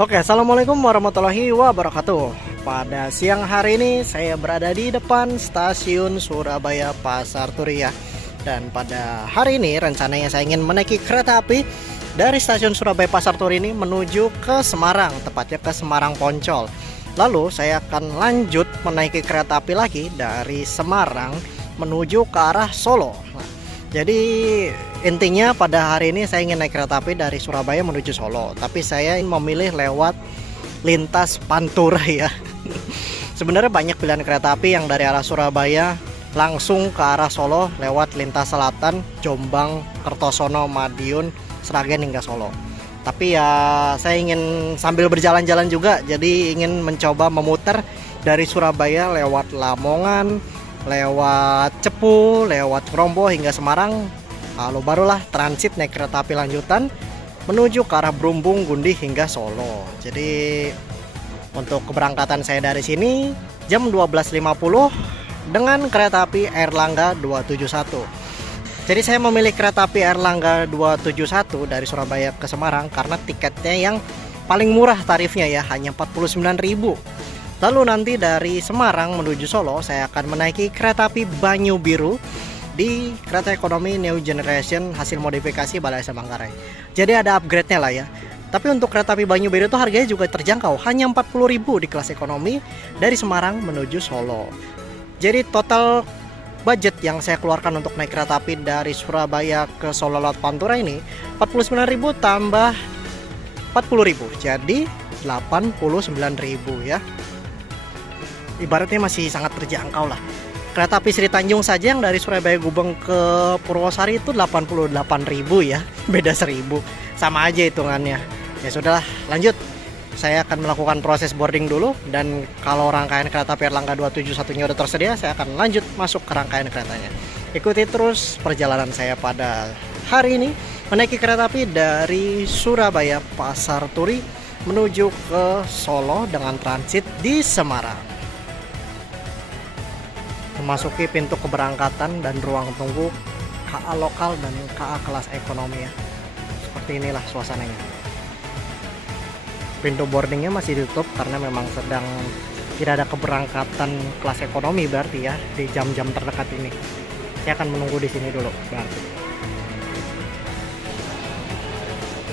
Oke, assalamualaikum warahmatullahi wabarakatuh. Pada siang hari ini saya berada di depan stasiun Surabaya Pasar Turi ya. Dan pada hari ini rencananya saya ingin menaiki kereta api dari stasiun Surabaya Pasar Turi ini menuju ke Semarang, tepatnya ke Semarang Poncol. Lalu saya akan lanjut menaiki kereta api lagi dari Semarang menuju ke arah Solo. Jadi intinya pada hari ini saya ingin naik kereta api dari Surabaya menuju Solo, tapi saya memilih lewat lintas Pantura ya. Sebenarnya banyak pilihan kereta api yang dari arah Surabaya langsung ke arah Solo lewat lintas selatan, Jombang, Kertosono, Madiun, Sragen hingga Solo. Tapi ya saya ingin sambil berjalan-jalan juga, jadi ingin mencoba memutar dari Surabaya lewat Lamongan, lewat Cepu, lewat Krombo hingga Semarang. Lalu barulah transit naik kereta api lanjutan menuju ke arah Brumbung, Gundi hingga Solo. Jadi untuk keberangkatan saya dari sini jam 12.50 dengan kereta api Airlangga 271. Jadi saya memilih kereta api Airlangga 271 dari Surabaya ke Semarang karena tiketnya yang paling murah tarifnya ya, hanya 49.000. Lalu nanti dari Semarang menuju Solo saya akan menaiki kereta api Banyu Biru di kereta ekonomi New Generation hasil modifikasi Balai Manggarai. Jadi ada upgrade-nya lah ya. Tapi untuk kereta api Banyu Biru itu harganya juga terjangkau, hanya 40.000 di kelas ekonomi dari Semarang menuju Solo. Jadi total budget yang saya keluarkan untuk naik kereta api dari Surabaya ke Solo lewat Pantura ini 49.000 tambah 40.000, jadi 89.000 ya. Ibaratnya masih sangat terjangkau lah. Kereta api Sri Tanjung saja yang dari Surabaya Gubeng ke Purwosari itu 88.000 ya, beda 1.000, sama aja hitungannya. Ya sudahlah, lanjut. Saya akan melakukan proses boarding dulu, dan kalau rangkaian kereta api Airlangga 271-nya udah tersedia, saya akan lanjut masuk ke rangkaian keretanya. Ikuti terus perjalanan saya pada hari ini menaiki kereta api dari Surabaya Pasar Turi menuju ke Solo dengan transit di Semarang. Memasuki pintu keberangkatan dan ruang tunggu KA lokal dan KA kelas ekonomi ya. Seperti inilah suasananya. Pintu boardingnya masih ditutup karena memang sedang tidak ada keberangkatan kelas ekonomi berarti ya di jam-jam terdekat ini. Saya akan menunggu di sini dulu berarti.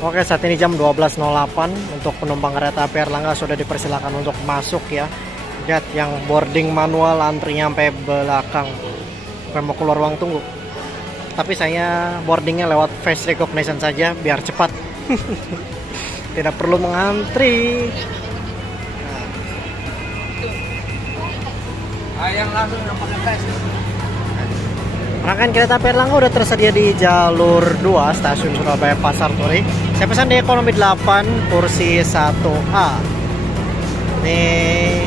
Oke, saat ini jam 12.08. Untuk penumpang kereta api Airlangga sudah dipersilakan untuk masuk ya. Lihat yang boarding manual antrinya sampai belakang, bukan mau keluar ruang tunggu. Tapi saya boardingnya lewat face recognition saja biar cepat. Tidak perlu mengantri. Yang langsung yang pakai face. Rangkaian kereta api Airlangga udah tersedia di jalur 2 stasiun Surabaya Pasar Turi. Saya pesan di ekonomi 8 kursi 1A. Nih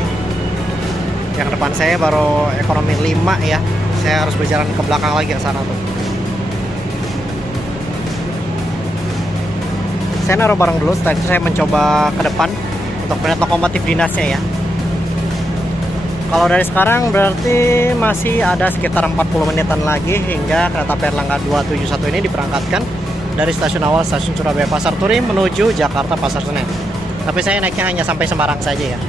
yang depan saya baru ekonomi 5 ya. Saya harus berjalan ke belakang lagi ke sana tuh. Saya naruh barang dulu, setelah itu saya mencoba ke depan untuk melihat lokomotif dinasnya ya. Kalau dari sekarang berarti masih ada sekitar 40 menitan lagi hingga kereta api Airlangga 271 ini diberangkatkan dari stasiun awal stasiun Surabaya Pasar Turi menuju Jakarta Pasar Senen. Tapi saya naiknya hanya sampai Semarang saja ya.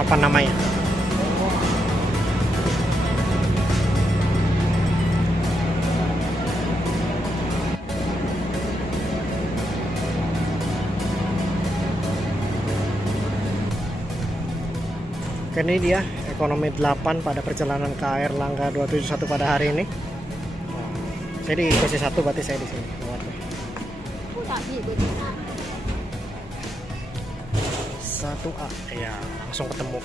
Apa namanya? Oke, ini dia ekonomi 8 pada perjalanan ke Airlangga 271 pada hari ini. Saya di kursi 1 berarti saya di sini. 1A ya, langsung ketemu.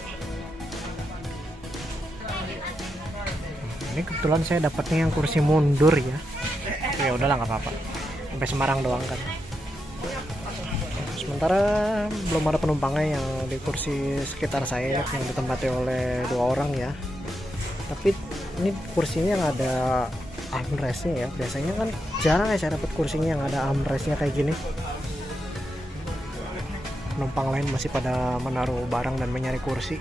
Ini kebetulan saya dapatnya yang kursi mundur ya. Ya udahlah, nggak apa-apa. Sampai Semarang doang kan. Sementara belum ada penumpangnya yang di kursi sekitar saya yang ditempati oleh 2 orang ya. Tapi ini kursinya yang ada armrestnya ya. Biasanya kan jarang ya saya dapat kursinya yang ada armrestnya kayak gini. Penumpang lain masih pada menaruh barang dan mencari kursi.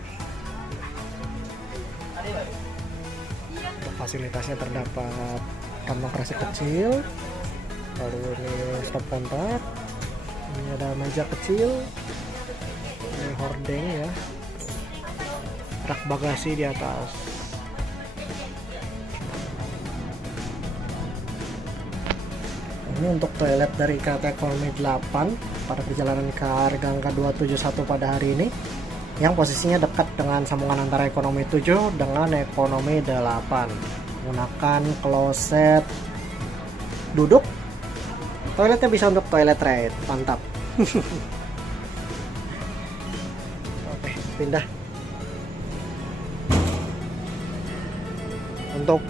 Untuk fasilitasnya terdapat kantong kresek kecil, lalu ini stop kontak, Ini ada meja kecil, ini hordeng ya, rak bagasi di atas. Ini untuk toilet dari kereta ekonomi 8 pada perjalanan ke Argangga 271 pada hari ini, yang posisinya dekat dengan sambungan antara ekonomi 7 dengan ekonomi 8. Menggunakan kloset duduk. Toiletnya bisa untuk toilet ride, mantap. Oke, pindah. Untuk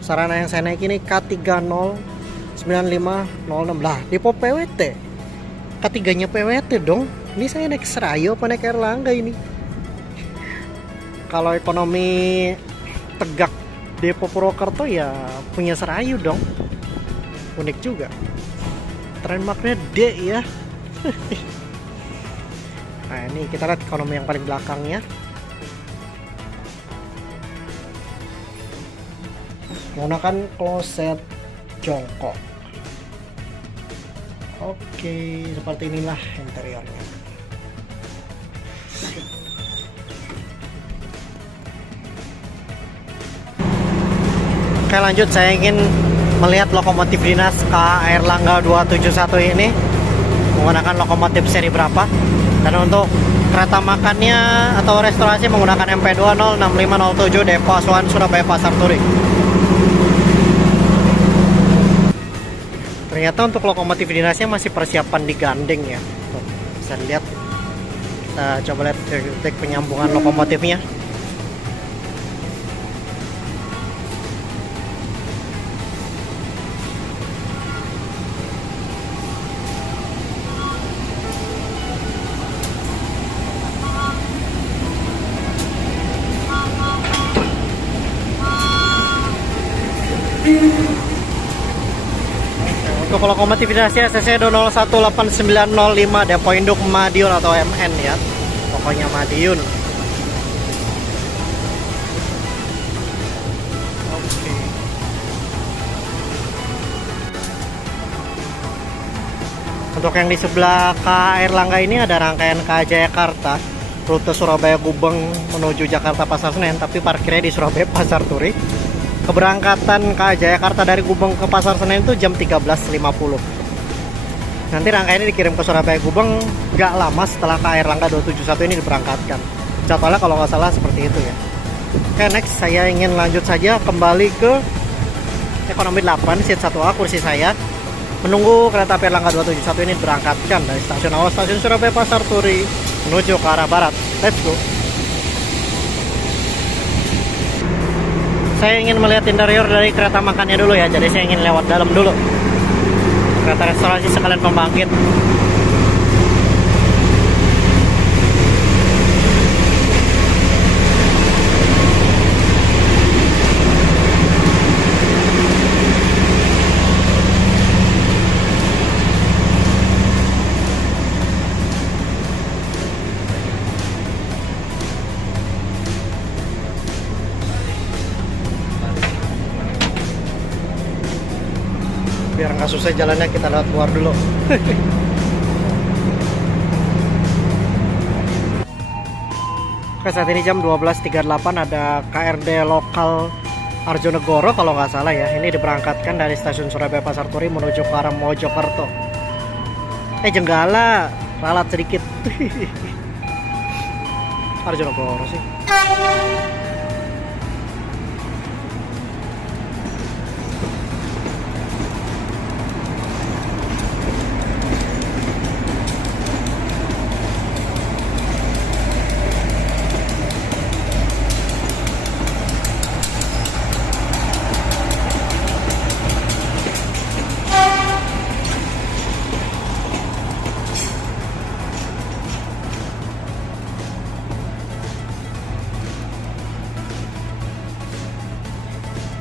sarana yang saya naik ini K309506 lah, Depo PWT. K3-nya PWT dong. Ini saya naik Serayu apa naik Erlangga ini? Kalau ekonomi Tegak Depo Purwokerto ya punya Serayu dong. Unik juga. Trademarknya D ya. Nah, ini kita lihat ekonomi yang paling belakangnya. Menggunakan kloset jongkok. Oke, seperti inilah interiornya. Oke, lanjut, saya ingin melihat lokomotif dinas KA Erlangga 271 ini menggunakan lokomotif seri berapa. Dan untuk kereta makannya atau restorasi menggunakan MP206507 Depo Asuhan Surabaya Pasar Turi. Ternyata untuk lokomotif dinasnya masih persiapan digandeng ya. Tuh, bisa lihat. Kita coba lihat detik penyambungan lokomotifnya. Untuk lokomotif dinasnya CC 018905 Depo Induk Madiun atau MN ya. Pokoknya Madiun. Oke. Untuk yang di sebelah KA Erlangga ini ada rangkaian KA Jayakarta, rute Surabaya Gubeng menuju Jakarta Pasar Senen, tapi parkirnya di Surabaya Pasar Turi. Keberangkatan KA Jayakarta dari Gubeng ke Pasar Senen itu jam 13.50. Nanti rangkaian ini dikirim ke Surabaya Gubeng gak lama setelah KA Erlangga 271 ini diberangkatkan. Jadwalnya kalau nggak salah seperti itu ya. Oke, next saya ingin lanjut saja kembali ke ekonomi 8 seat 1A kursi saya. Menunggu kereta api Erlangga 271 ini diberangkatkan dari stasiun awal stasiun Surabaya Pasar Turi menuju ke arah barat. Let's go. Saya ingin melihat interior dari kereta makannya dulu ya, jadi saya ingin lewat dalam dulu. Kereta restorasi sekalian pembangkit. Biar nggak susah jalannya, kita lewat luar dulu. Oke, saat ini jam 12.38 ada KRD lokal Arjonegoro kalau nggak salah ya. Ini diberangkatkan dari stasiun Surabaya Pasar Turi menuju ke arah Mojokerto. Jenggala, ralat sedikit. Arjonegoro sih.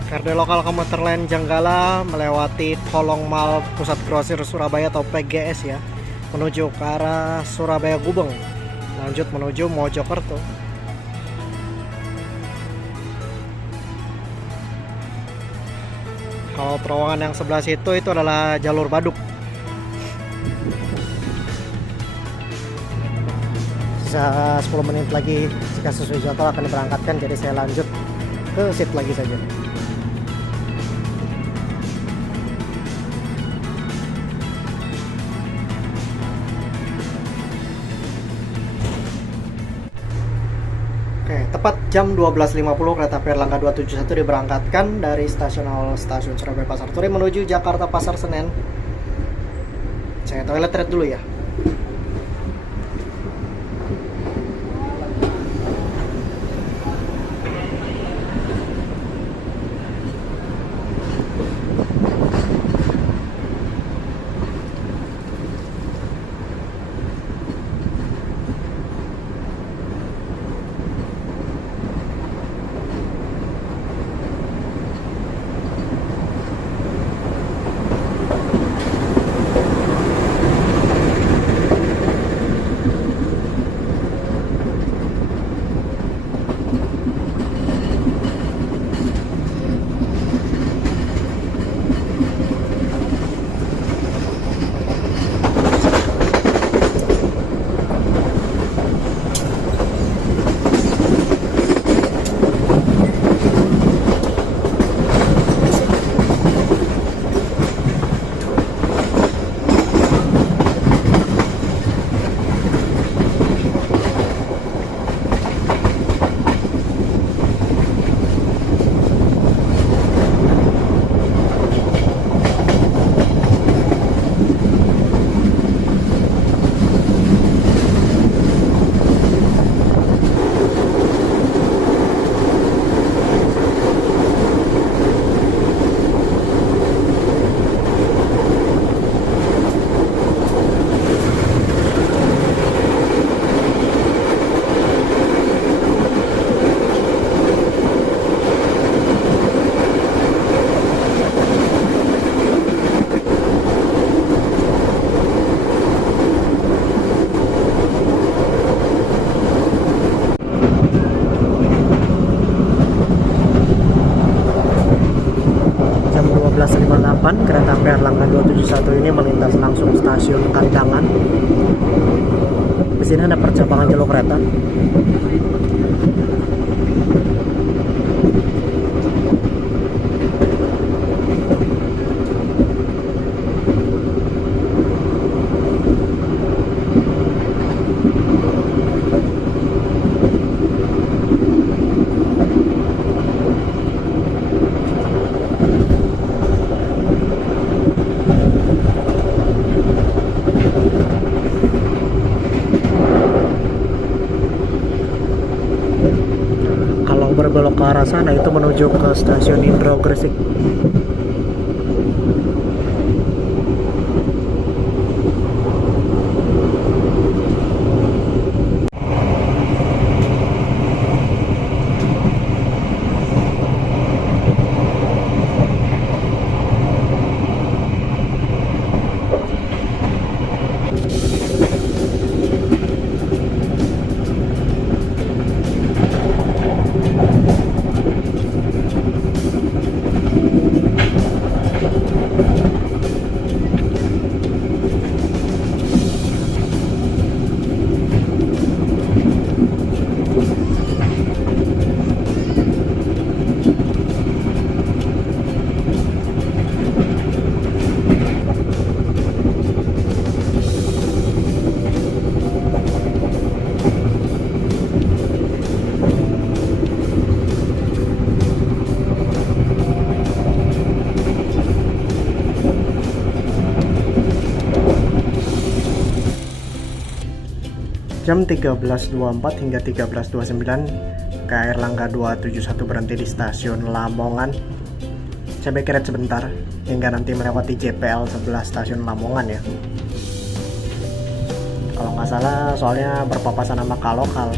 KRD lokal komuter lain Jenggala melewati Kolong Mall Pusat Grosir Surabaya atau PGS ya, menuju ke arah Surabaya Gubeng, lanjut menuju Mojokerto. Kalau terowongan yang sebelah situ itu adalah jalur Baduk. sisa 10 menit lagi jika sesuai jadwal akan diberangkatkan, jadi saya lanjut ke seat lagi saja. Oke, tepat jam 12.50 kereta api Erlangga 271 diberangkatkan dari stasiun Surabaya Pasar Turi menuju Jakarta Pasar Senen. Saya toilet dulu ya. Jam 12.58 kereta api Erlangga 271 ini melintas langsung stasiun Kandangan. Di sini ada percabangan jalur kereta. Berbelok ke arah sana itu menuju ke stasiun Indro Gresik. Jam 13.24 hingga 13.29 KRI Erlangga 271 berhenti di stasiun Lamongan. Saya berkeret sebentar hingga nanti melewati JPL sebelah stasiun Lamongan ya. Kalau nggak salah soalnya berpapasan sama Kalokal.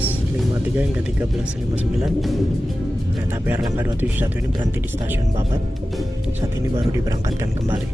13.53 hingga 13.59. Kereta api Erlangga 271 ini berhenti di stasiun Babat. Saat ini baru diberangkatkan kembali.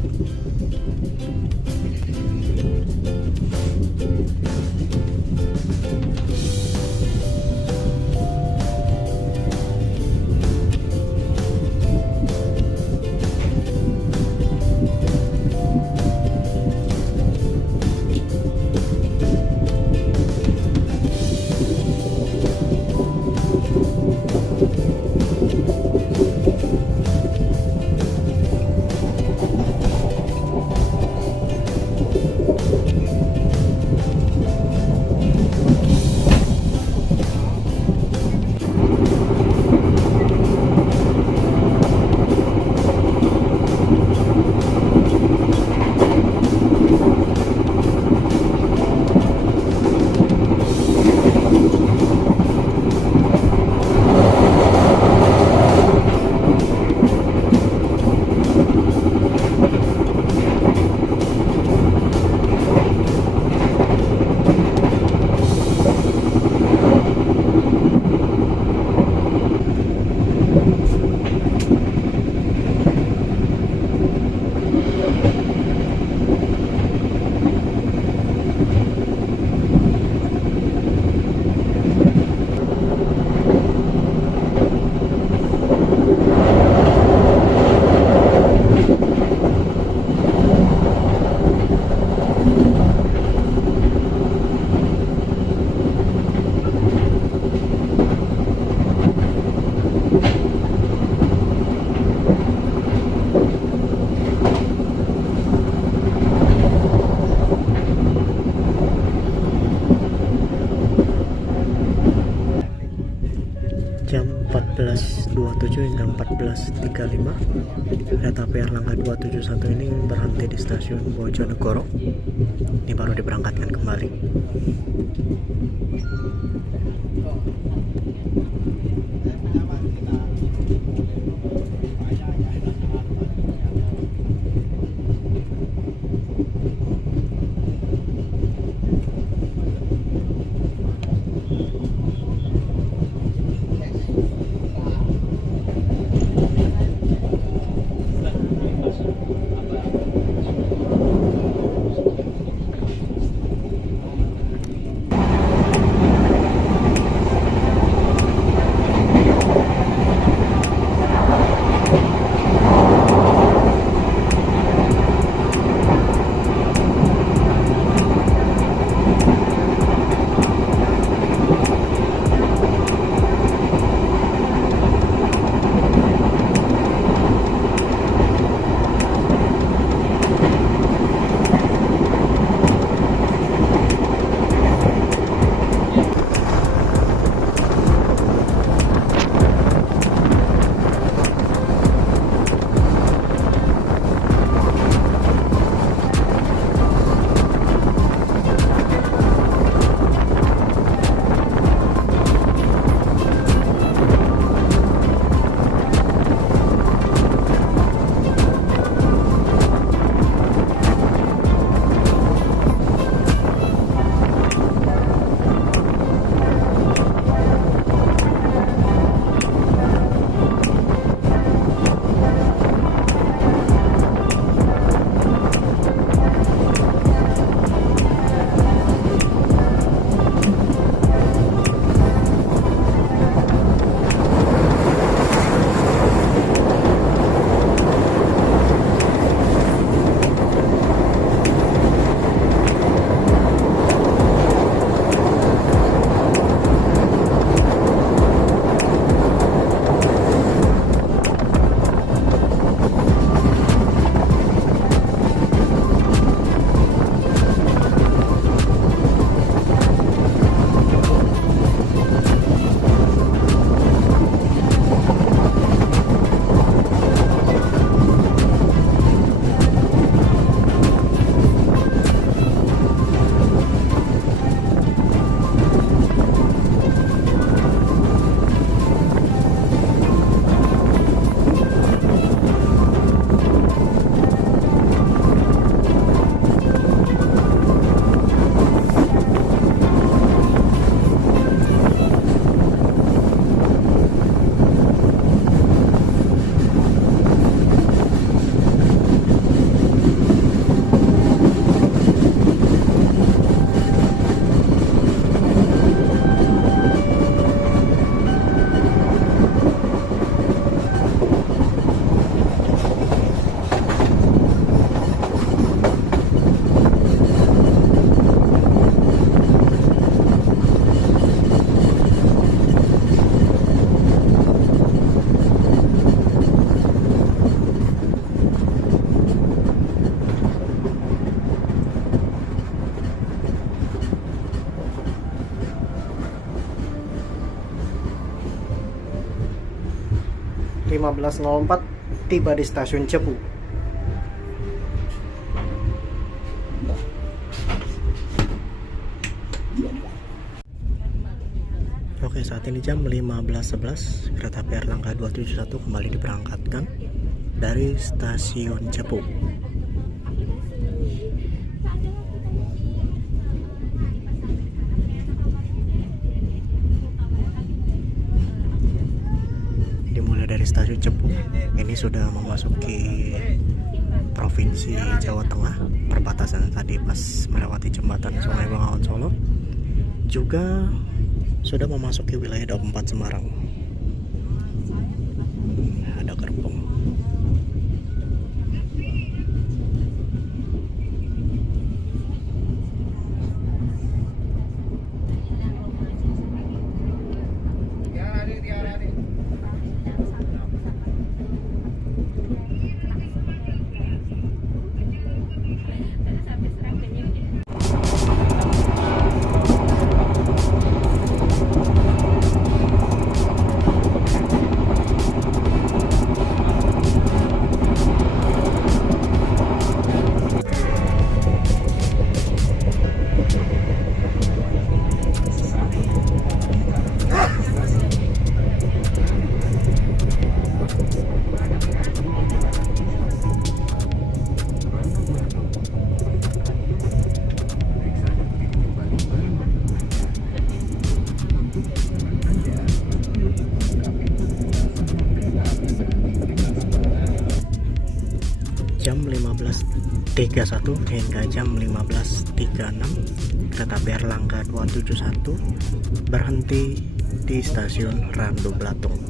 Jam 14.27 hingga 14.35 kereta api Erlangga 271 ini berhenti di stasiun Bojonegoro. Ini baru diberangkatkan kembali. 15.04 tiba di stasiun Cepu. Oke, saat ini jam 15.11, kereta api Erlangga 271 kembali diberangkatkan dari stasiun Cepu. Dimulai dari stasiun Cepu, ini sudah memasuki Provinsi Jawa Tengah, perbatasan tadi pas melewati jembatan Sungai Bengawan Solo. Juga sudah memasuki wilayah Daup 4 Semarang. Ada gerbong. Jam 15.31 hingga jam 15.36 kereta api Erlangga 271 berhenti di stasiun Randu Blatung.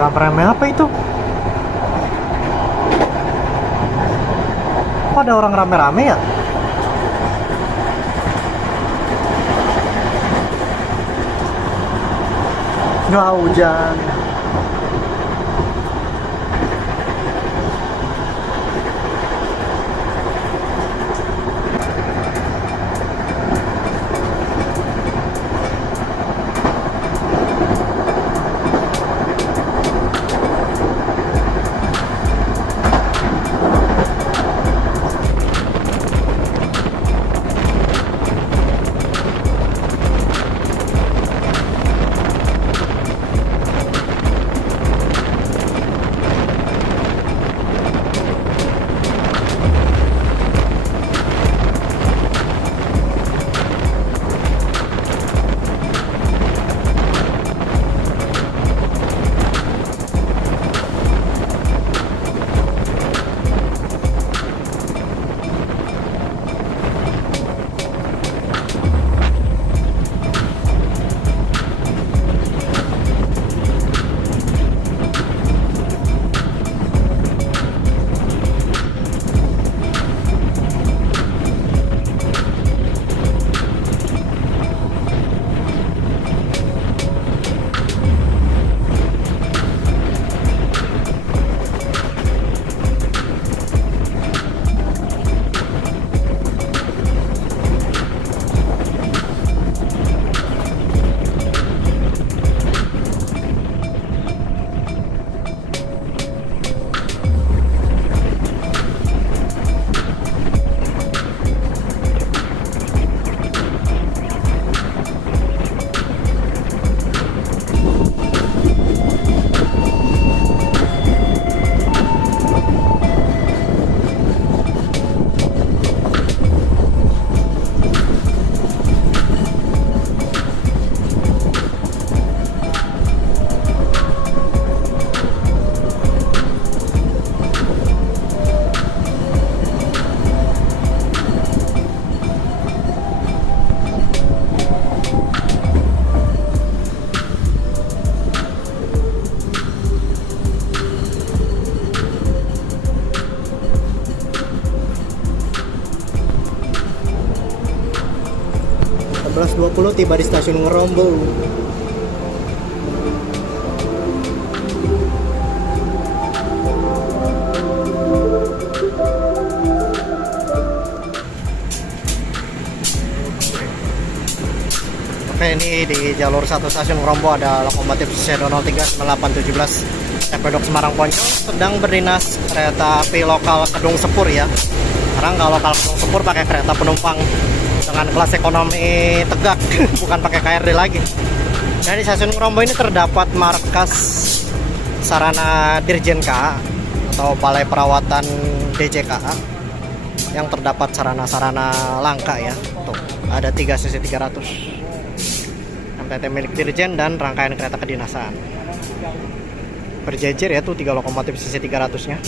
Rame-rame apa itu? Kok ada orang rame-rame ya? Nggak hujan. Tiba di stasiun Ngerombo. Oke, ini di jalur 1 stasiun Ngerombo ada lokomotif CC 039817 Epedok Semarang Poncol sedang berdinas kereta api lokal Kedung Sepur ya. Sekarang kalau lokal Kedung Sepur pakai kereta penumpang dengan kelas ekonomi tegak, bukan pakai KRD lagi. Dan di stasiun Ngerombo ini terdapat markas sarana Dirjen KA atau Balai Perawatan DJKA yang terdapat sarana-sarana langka ya. Tuh, ada 3 CC 300 MTT milik Dirjen dan rangkaian kereta kedinasan. Berjejer ya tuh 3 lokomotif CC 300-nya.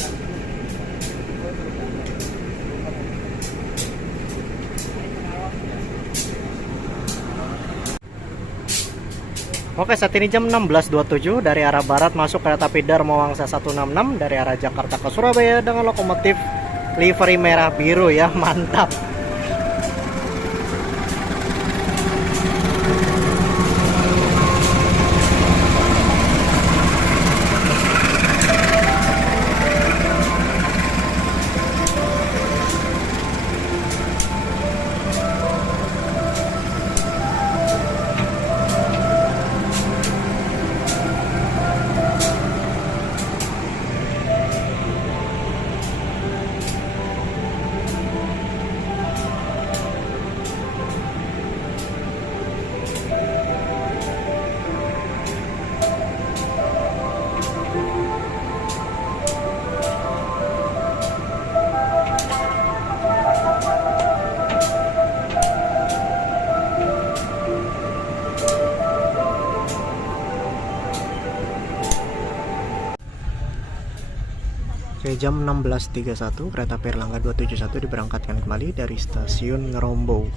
Oke, saat ini jam 16.27 dari arah barat masuk kereta api Dharma Wangsa 166 dari arah Jakarta ke Surabaya dengan lokomotif livery merah biru ya, mantap. Oke, jam 16.31 kereta api Erlangga 271 diberangkatkan kembali dari stasiun Ngerombo.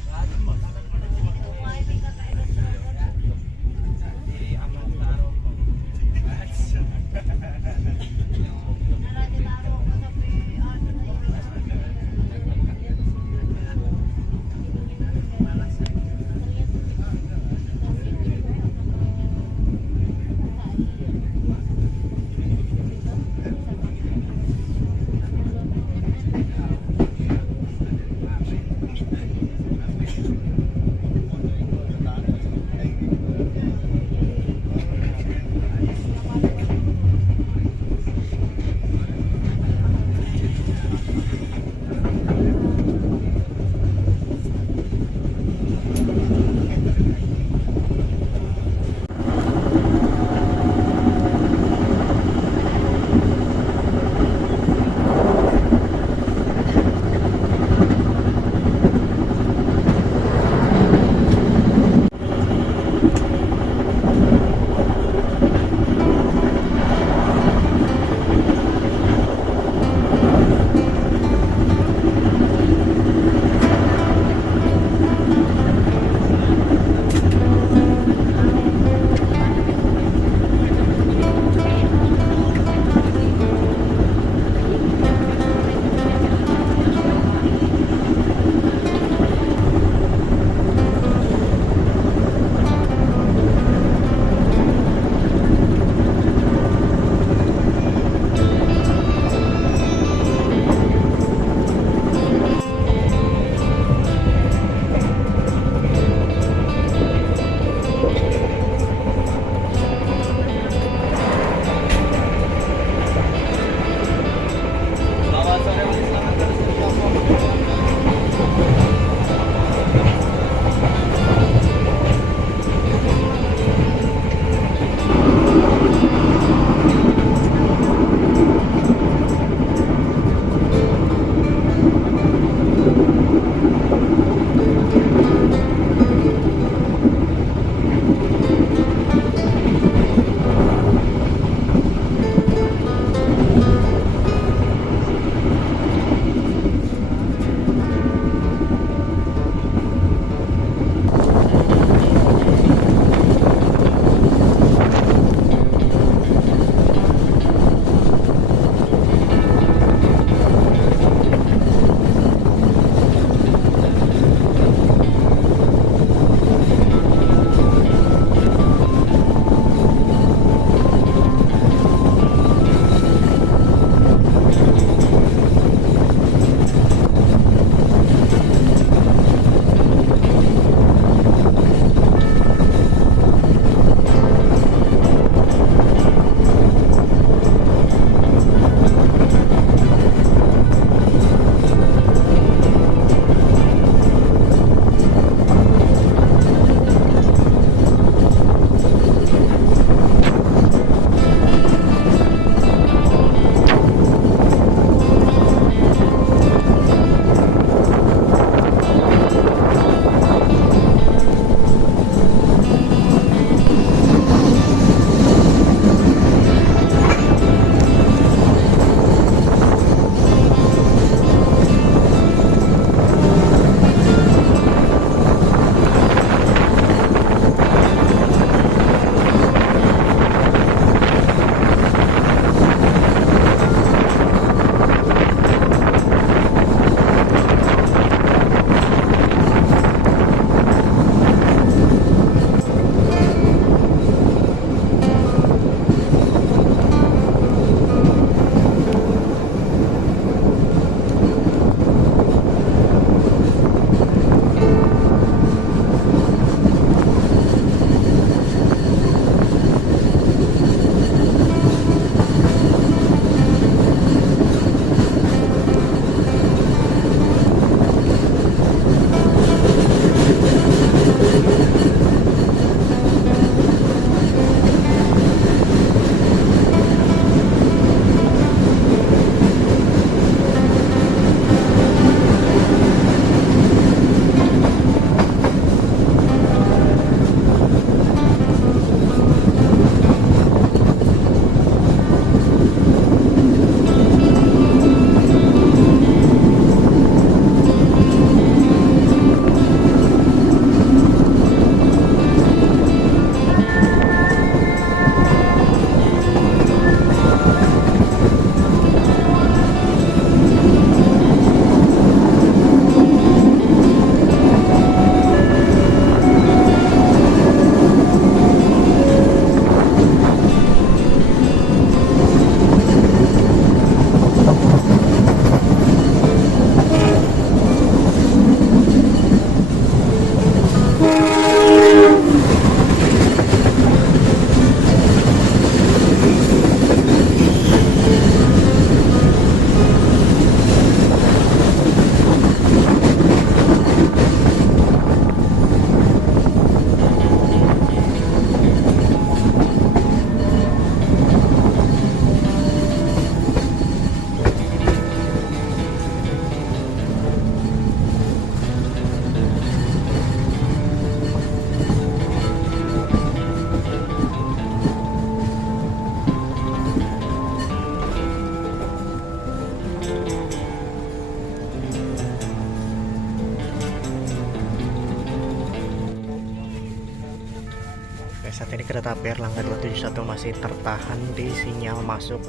Saat ini kereta api Erlangga 271 masih tertahan di sinyal masuk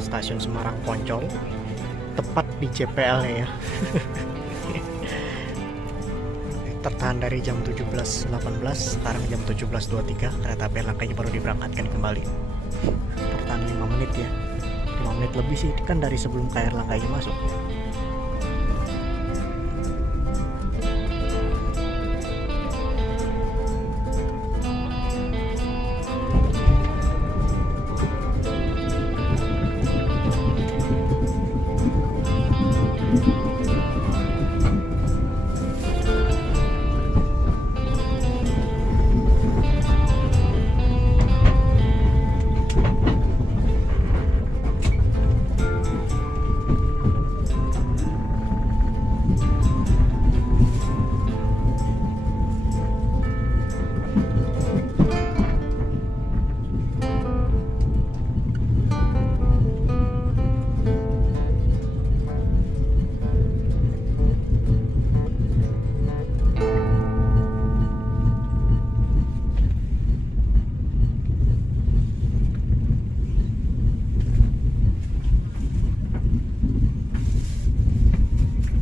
stasiun Semarang Poncol, tepat di CPL ya. Tertahan dari jam 17.18, sekarang jam 17.23. Kereta api Erlangga baru diberangkatkan kembali. Tertahan 5 menit ya, 5 menit lebih sih, kan dari sebelum KR Erlangga masuk.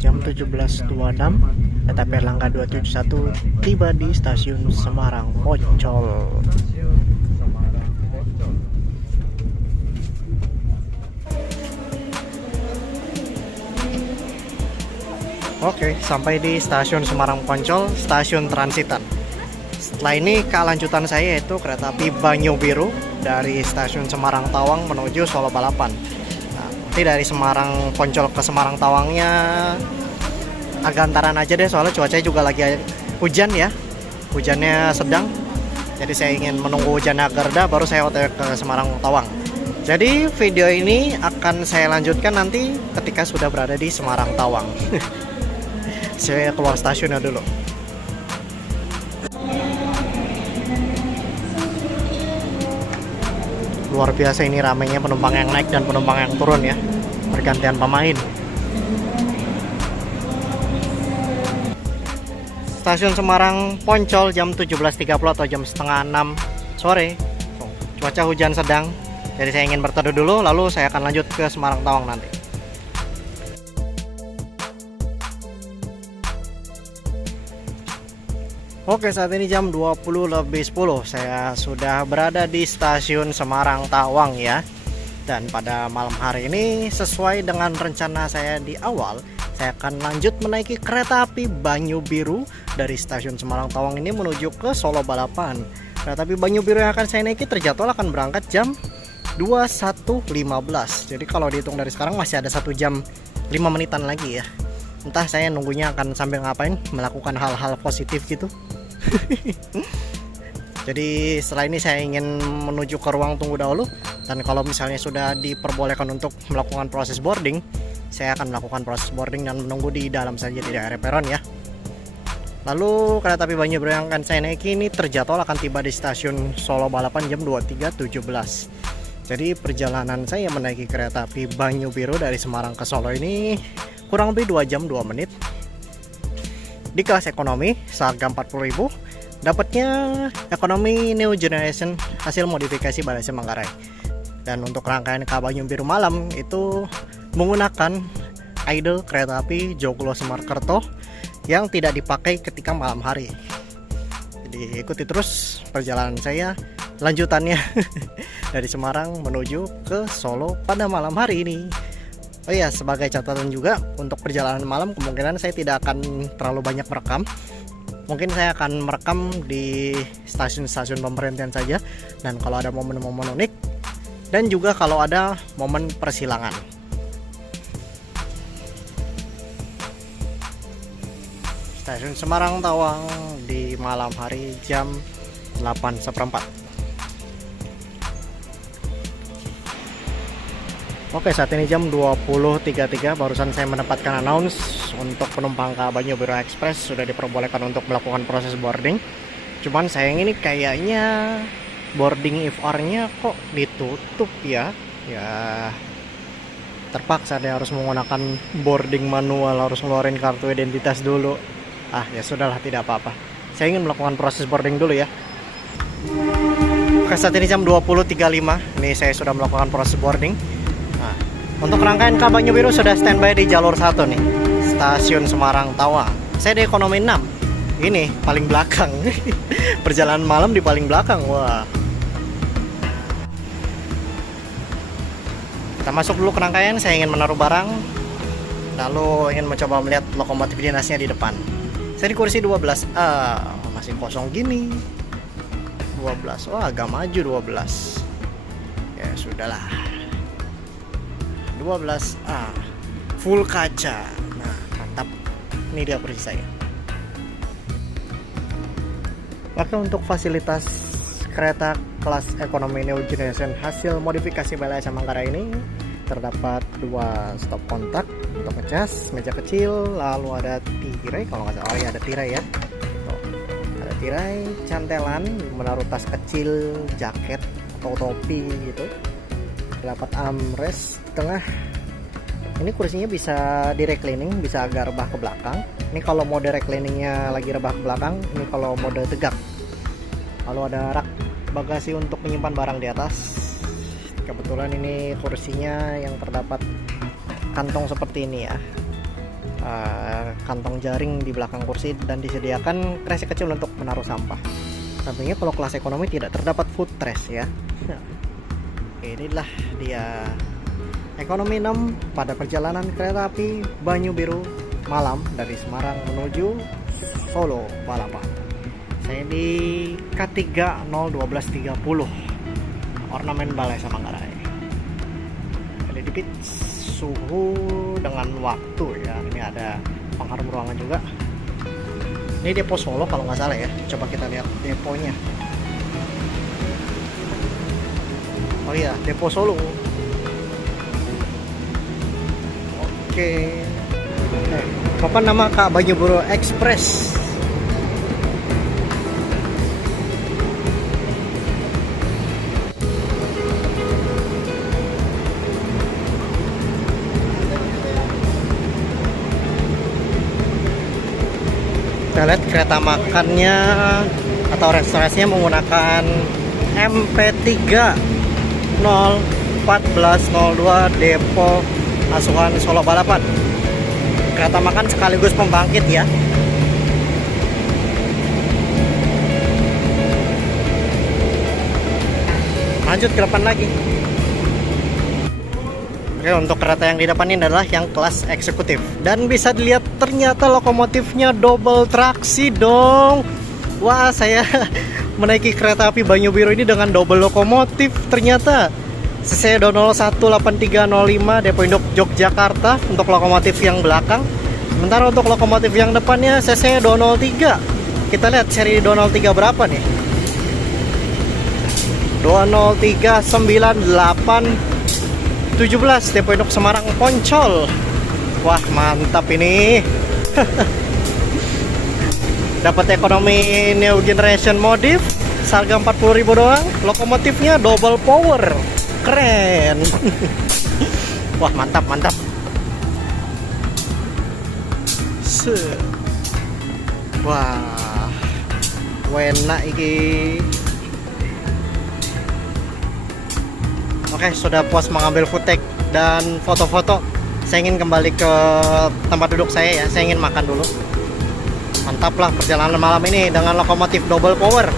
Jam 17.26, kereta api Erlangga 271 tiba di stasiun Semarang Poncol. Oke, sampai di stasiun Semarang Poncol, stasiun transitan. Setelah ini kelanjutan saya yaitu kereta api Banyu Biru dari stasiun Semarang Tawang menuju Solo Balapan. Nanti dari Semarang Poncol ke Semarang Tawangnya agak antaran aja deh, soalnya cuacanya juga lagi hujan ya, hujannya sedang. Jadi saya ingin menunggu hujan agak reda baru saya OTW ke Semarang Tawang. Jadi video ini akan saya lanjutkan nanti ketika sudah berada di Semarang Tawang. Saya keluar stasiunnya dulu. Luar biasa ini ramainya penumpang yang naik dan penumpang yang turun ya, pergantian pemain. Stasiun Semarang Poncol jam 17.30 atau jam setengah 6 sore. Cuaca hujan sedang, jadi saya ingin berteduh dulu, lalu saya akan lanjut ke Semarang Tawang nanti. Oke, saat ini jam 20.10. Saya sudah berada di stasiun Semarang Tawang ya. Dan pada malam hari ini sesuai dengan rencana saya di awal, saya akan lanjut menaiki kereta api Banyu Biru dari stasiun Semarang Tawang ini menuju ke Solo Balapan. Kereta api Banyu Biru yang akan saya naiki terjadwal akan berangkat jam 21.15. Jadi kalau dihitung dari sekarang masih ada 1 jam 5 menitan lagi ya. Entah saya nunggunya akan sambil ngapain, melakukan hal-hal positif gitu. Jadi setelah ini saya ingin menuju ke ruang tunggu dahulu. Dan kalau misalnya sudah diperbolehkan untuk melakukan proses boarding, saya akan melakukan proses boarding dan menunggu di dalam saja di daerah peron ya. Lalu kereta api Banyu Biru yang akan saya naiki ini terjadwal akan tiba di stasiun Solo Balapan jam 23.17. Jadi perjalanan saya menaiki kereta api Banyu Biru dari Semarang ke Solo ini kurang lebih 2 jam 2 menit. Di kelas ekonomi seharga 40.000, dapatnya ekonomi New Generation hasil modifikasi Balai Manggarai. Dan untuk rangkaian ke Banyu Biru malam itu menggunakan idle kereta api Joglo Semarkerto yang tidak dipakai ketika malam hari. Jadi ikuti terus perjalanan saya lanjutannya dari Semarang menuju ke Solo pada malam hari ini. Oh iya, sebagai catatan juga untuk perjalanan malam kemungkinan saya tidak akan terlalu banyak merekam. Mungkin saya akan merekam di stasiun-stasiun pemberhentian saja, dan kalau ada momen-momen unik dan juga kalau ada momen persilangan. Stasiun Semarang Tawang di malam hari jam 8:15. Oke, saat ini jam 20.33, barusan saya mendapatkan announce untuk penumpang ke Banyu Biru Express sudah diperbolehkan untuk melakukan proses boarding. Cuman sayang ini kayaknya boarding IFR-nya kok ditutup ya. Ya terpaksa dia harus menggunakan boarding manual, harus ngeluarin kartu identitas dulu. Ah ya sudahlah, tidak apa-apa. Saya ingin melakukan proses boarding dulu ya. Oke, saat ini jam 20.35. Ini saya sudah melakukan proses boarding. Nah, untuk rangkaian Ka Banyu Biru sudah standby di jalur 1 nih, stasiun Semarang Tawang. Saya di ekonomi 6. Ini paling belakang. Perjalanan malam di paling belakang. Wah. Kita masuk dulu ke rangkaian. Saya ingin menaruh barang, lalu ingin mencoba melihat lokomotif dinasnya di depan. Saya di kursi 12. Masih kosong gini. 12. Wah, agak maju 12. Ya sudahlah. 12A. Full kaca. Nah, mantap. Ini dia kursi saya. Oke, untuk fasilitas kereta kelas ekonomi New Generation hasil modifikasi BLSM Manggarai ini terdapat 2 stop kontak untuk ngecas, meja kecil, lalu ada tirai, kalau nggak salah. Oh ya, ada tirai ya. Tuh, ada tirai, cantelan, menaruh tas kecil, jaket atau topi gitu. Terdapat armrest di tengah. Ini kursinya bisa di reclining, bisa agak rebah ke belakang. Ini kalau mode recliningnya lagi rebah ke belakang, ini kalau mode tegak. Lalu ada rak bagasi untuk menyimpan barang di atas. Kebetulan ini kursinya yang terdapat kantong seperti ini ya, kantong jaring di belakang kursi, dan disediakan kresek kecil untuk menaruh sampah. Tentunya kalau kelas ekonomi tidak terdapat footrest ya. Inilah dia ekonomi 6 pada perjalanan kereta api Banyu Biru malam dari Semarang menuju Solo Balapan. Saya di K3 01230 ornamen Balai Manggarai. Ada di pitch suhu dengan waktu ya. Ini ada pengharum ruangan juga. Ini depo Solo kalau nggak salah ya. Coba kita lihat deponya. Oh iya, depo Solo. Oke. Apa nama Ka Banyu Biru Express? Kita lihat kereta makannya atau restorasinya menggunakan MP3 01402 Depo Asuhan Solo Balapan. Kereta makan sekaligus pembangkit ya. Lanjut ke depan lagi. Oke, untuk kereta yang di depan ini adalah yang kelas eksekutif. Dan bisa dilihat ternyata lokomotifnya double traksi dong. Wah, saya menaiki kereta api Banyu Biru ini dengan double lokomotif ternyata. CC 2018305 Depo Induk Yogyakarta untuk lokomotif yang belakang. Sementara untuk lokomotif yang depannya CC 203. Kita lihat seri 203 berapa nih? 20398 17 Depo Induk Semarang Poncol. Wah, mantap ini. Dapat ekonomi New Generation modif, harga 40.000 doang. Lokomotifnya double power. Keren. Wah, mantap, mantap. Wah, enak iki. Oke, sudah puas mengambil footage dan foto-foto. Saya ingin kembali ke tempat duduk saya ya. Saya ingin makan dulu. Mantap lah perjalanan malam ini dengan lokomotif double power.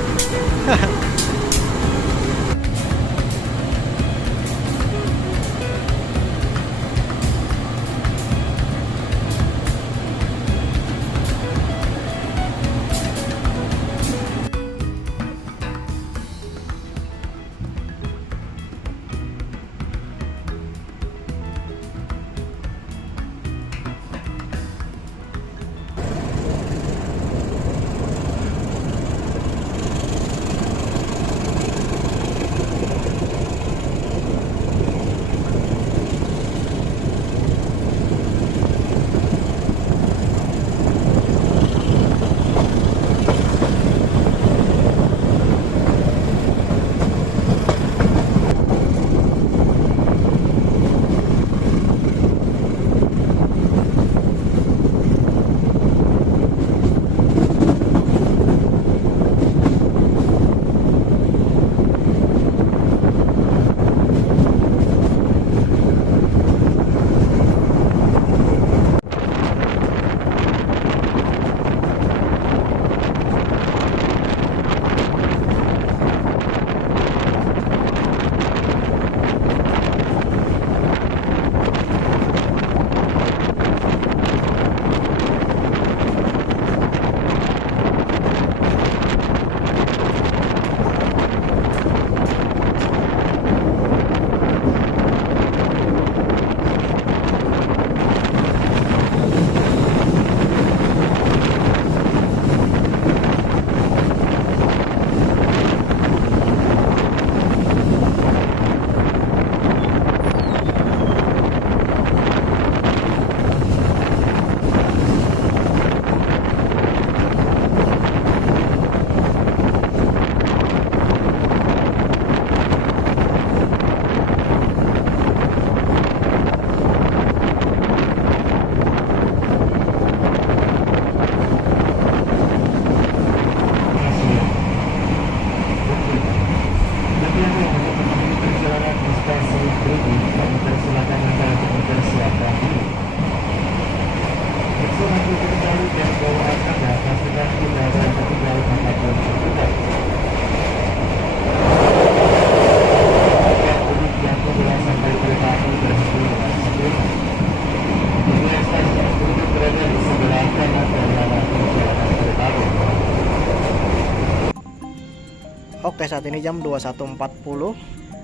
Oke, saat ini jam 21.40.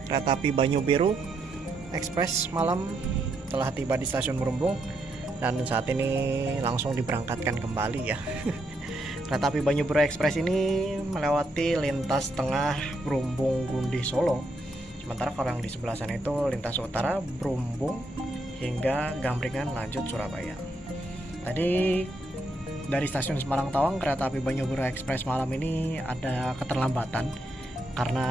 Kereta api Banyu Biru Express malam telah tiba di stasiun Merumbung dan saat ini langsung diberangkatkan kembali ya. Kereta api Banyu Biru Express ini melewati lintas tengah Merumbung Gundi Solo. Sementara kalau yang di sebelah sana itu lintas utara Merumbung hingga Gambringan lanjut Surabaya. Tadi dari stasiun Semarang Tawang, kereta api Banyu Biru Express malam ini ada keterlambatan karena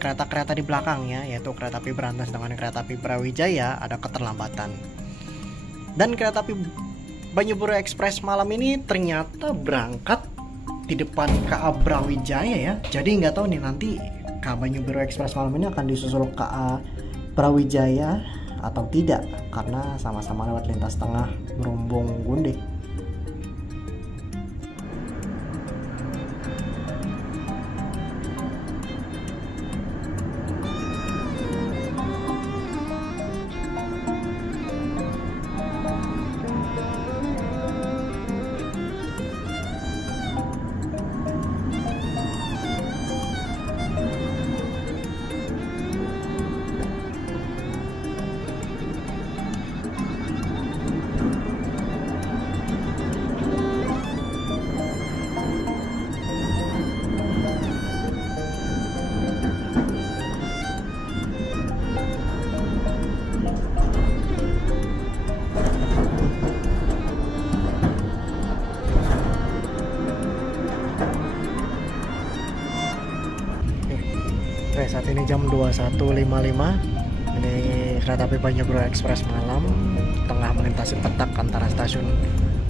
kereta-kereta di belakangnya, yaitu kereta api Berantas dengan kereta api Brawijaya, ada keterlambatan. Dan kereta api Banyu Biru Express malam ini ternyata berangkat di depan KA Brawijaya ya. Jadi nggak tahu nih nanti KA Banyu Biru Express malam ini akan disusul KA Brawijaya atau tidak, karena sama-sama lewat lintas tengah Merumbung Gundi. Oke, saat ini jam 21.55. Ini kereta api Banyu Biru Express malam tengah melintasi petak antara stasiun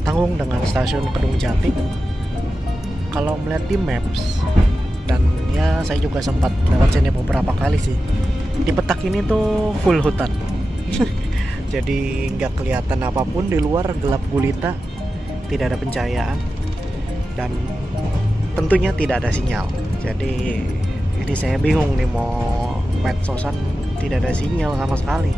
Tanggung dengan stasiun Kedung Jati. Kalau melihat di maps, dan ya saya juga sempat lewat sini beberapa kali sih, di petak ini tuh full hutan. Jadi nggak kelihatan apapun di luar, gelap gulita, tidak ada pencahayaan, dan tentunya tidak ada sinyal. Jadi ini saya bingung nih mau medsosan, tidak ada sinyal sama sekali.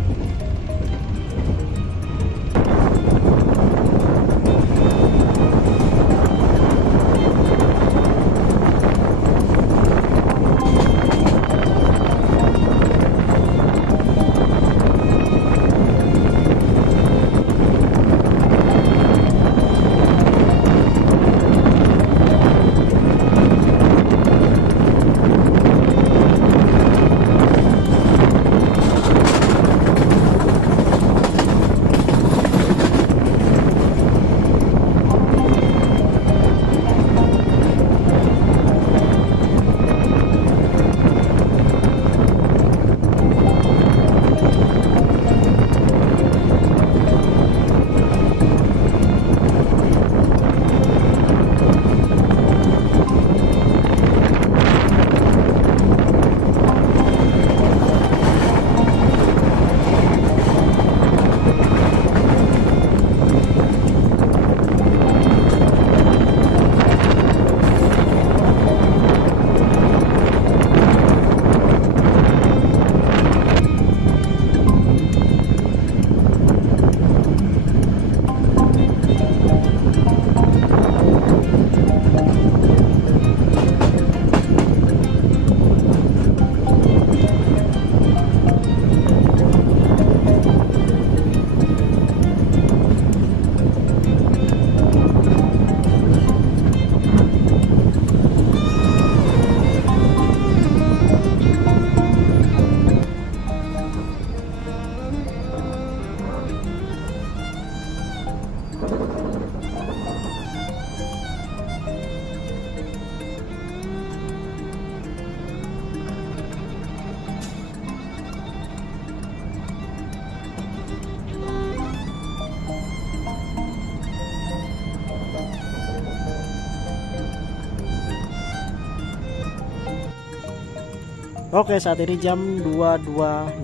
Oke, saat ini jam 22.05.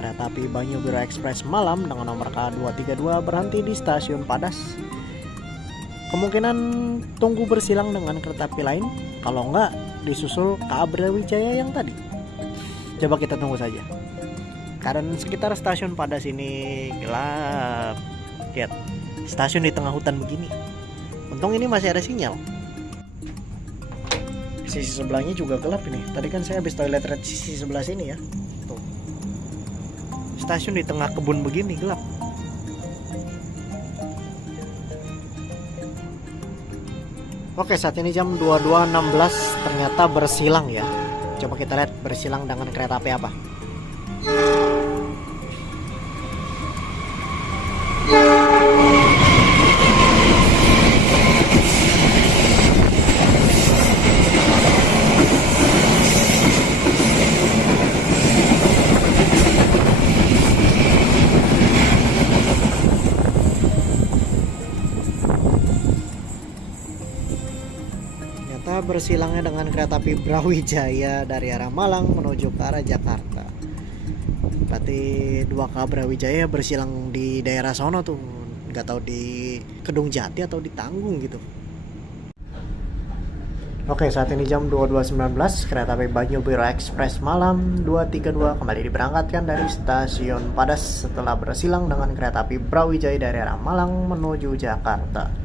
Kereta api Banyu Biru Express malam dengan nomor K232 berhenti di stasiun Padas. Kemungkinan tunggu bersilang dengan kereta api lain, kalau enggak disusul KA Brawijaya yang tadi. Coba kita tunggu saja. Karena sekitar stasiun Padas ini gelap. Lihat, stasiun di tengah hutan begini. Untung ini masih ada sinyal. Sisi sebelahnya juga gelap ini. Tadi kan saya habis toilet red sisi sebelah sini ya. Tuh. Stasiun di tengah kebun begini gelap. Oke, saat ini jam 22.16 ternyata bersilang ya. Coba kita lihat bersilang dengan kereta api apa. Bersilangnya dengan kereta api Brawijaya dari arah Malang menuju ke arah Jakarta. Berarti 2K Brawijaya bersilang di daerah sono tuh, nggak tahu di Kedung Jati atau di Tanggung gitu. Oke, saat ini jam 22.19 kereta api Banyu Biru Express Malam 232 kembali diberangkatkan dari stasiun Padas setelah bersilang dengan kereta api Brawijaya dari arah Malang menuju Jakarta.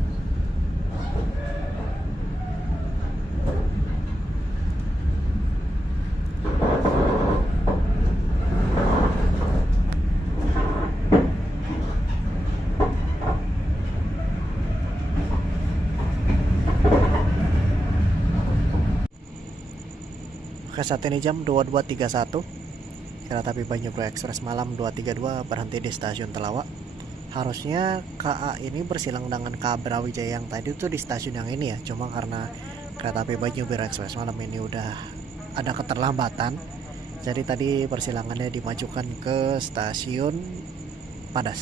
Oke, saat ini jam 22.31 kereta api Banyu Biru Express Malam 232 berhenti di stasiun Telawak. Harusnya KA ini bersilang dengan KA Brawijaya yang tadi tuh di stasiun yang ini ya. Cuma karena kereta api Banyu Biru Express Malam ini udah ada keterlambatan, jadi tadi persilangannya dimajukan ke stasiun Padas.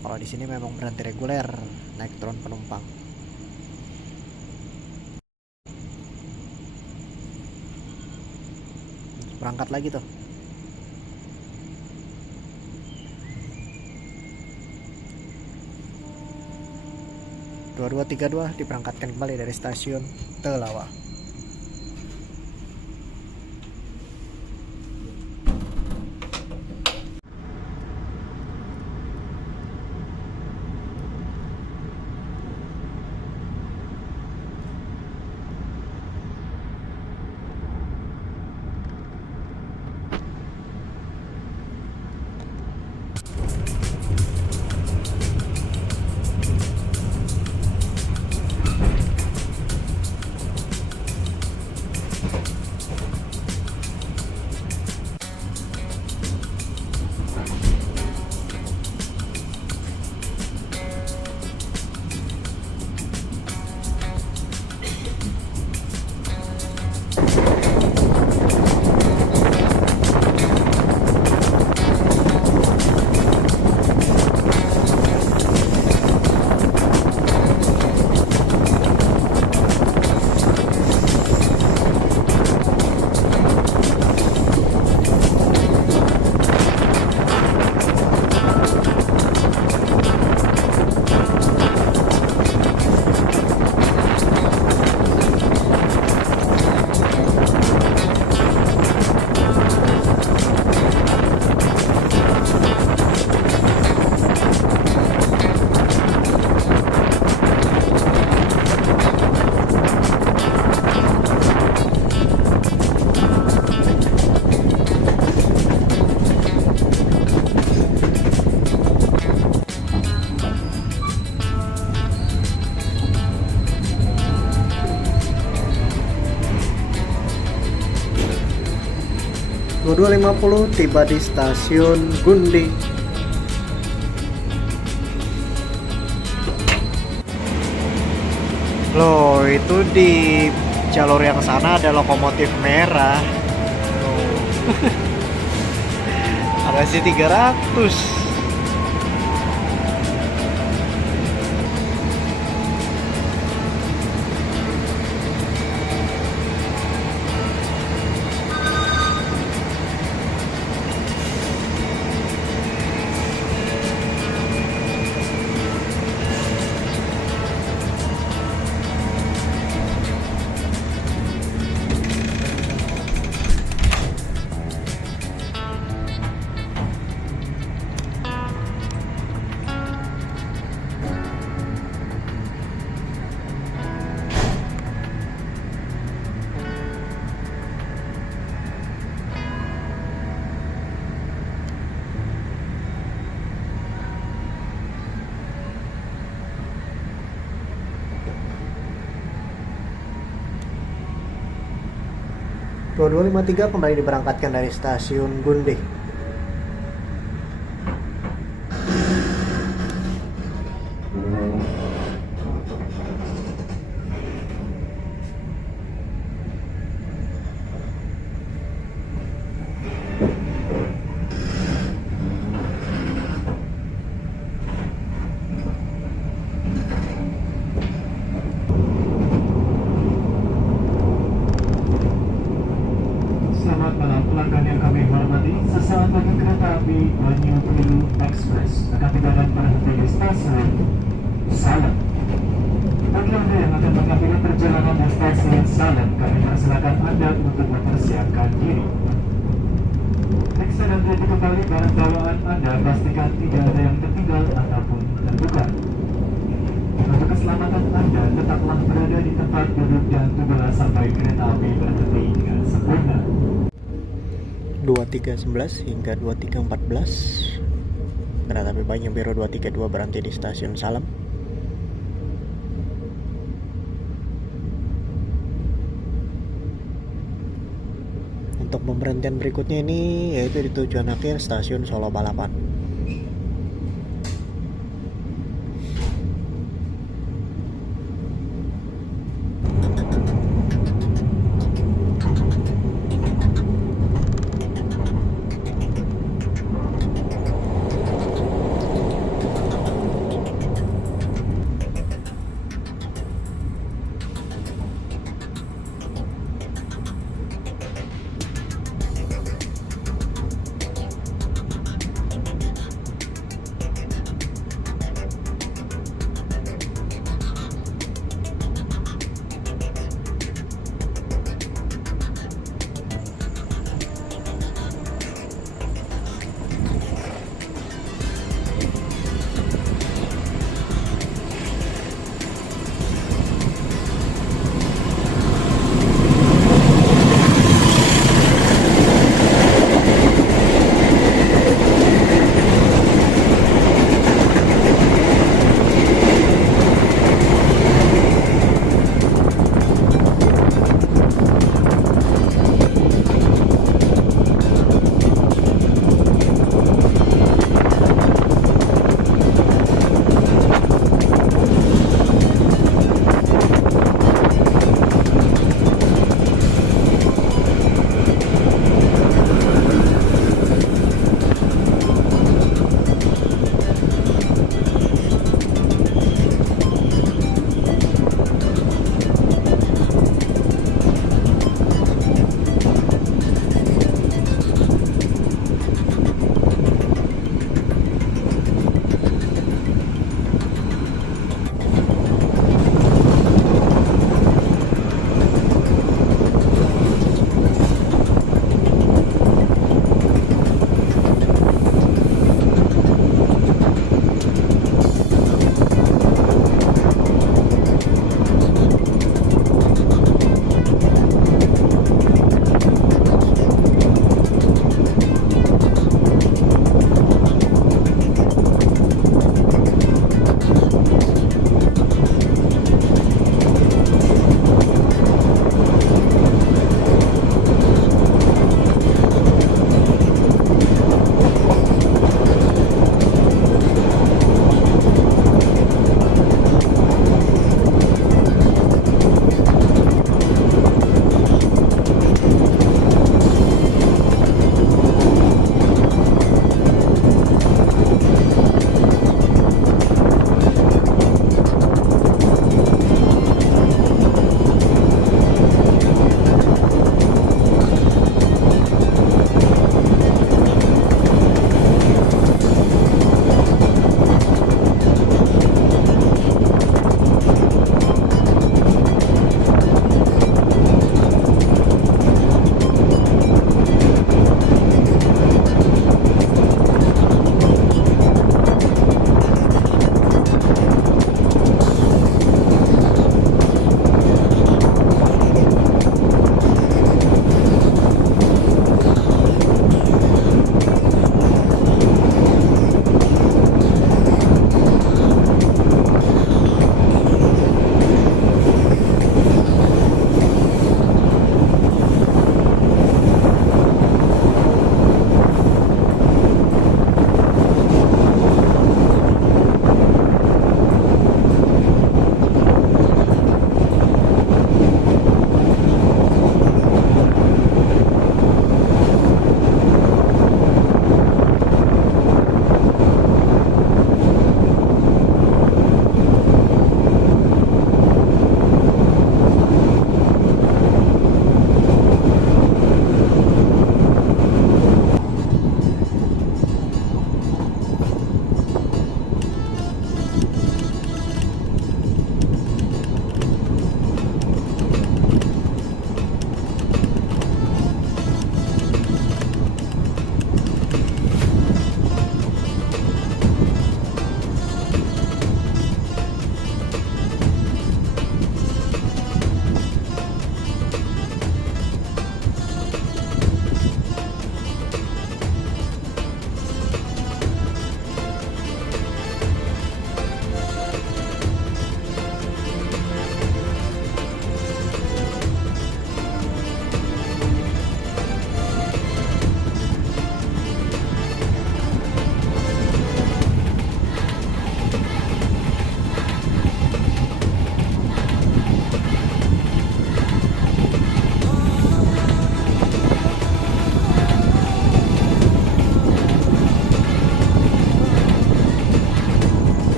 Kalau di sini memang berhenti reguler, naik turun penumpang. Berangkat lagi tuh. Dua 2232 diberangkatkan kembali dari stasiun Telawak. Pukul 22.50 tiba di stasiun Gundi. Loh, itu di jalur yang sana ada lokomotif merah. Loh. Ada sih 300. 22.53 kembali diberangkatkan dari stasiun Gunde. Selamat malam pelanggan yang kami hormati. Sesaat lagi kereta api Banyu Biru Express akan mendarat berhenti di stasiun Salem. Bagi Anda yang akan mengambil perjalanan di stasiun Salem, kami persilakan Anda untuk mempersiapkan diri. Periksa dan terjadi kembali barang bawaan Anda, pastikan tidak ada yang tertinggal ataupun terbuka. Untuk keselamatan Anda, tetaplah berada di tempat duduk dan tunggulah sampai kereta api berhenti dengan sempurna. 23.11 hingga 23.14 kereta api Banyu Biru 232 berhenti di stasiun Salem. Untuk pemberhentian berikutnya ini yaitu di tujuan akhir stasiun Solo Balapan.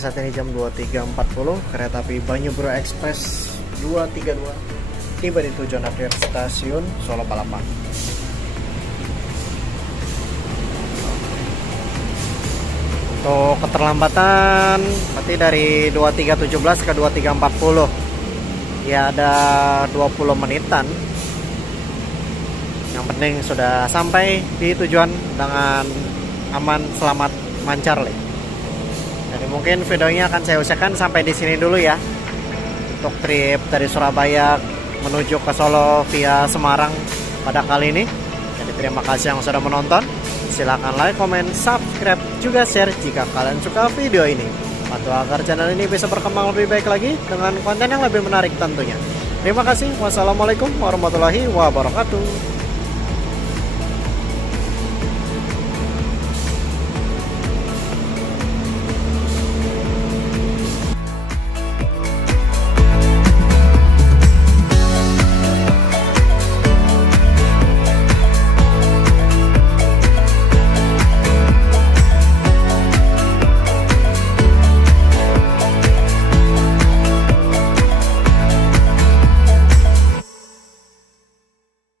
saat ini jam 23.40, kereta api Banyuburo Express 232 tiba di tujuan akhir stasiun Solo Balapan. Untuk keterlambatan berarti dari 23.17 ke 23.40 ya, ada 20 menitan. Yang penting sudah sampai di tujuan dengan aman, selamat, lancar. Jadi mungkin videonya akan saya usahakan sampai di sini dulu ya, untuk trip dari Surabaya menuju ke Solo via Semarang pada kali ini. Jadi terima kasih yang sudah menonton. Silahkan like, comment, subscribe, juga share jika kalian suka video ini. Bantu agar channel ini bisa berkembang lebih baik lagi dengan konten yang lebih menarik tentunya. Terima kasih. Wassalamualaikum warahmatullahi wabarakatuh.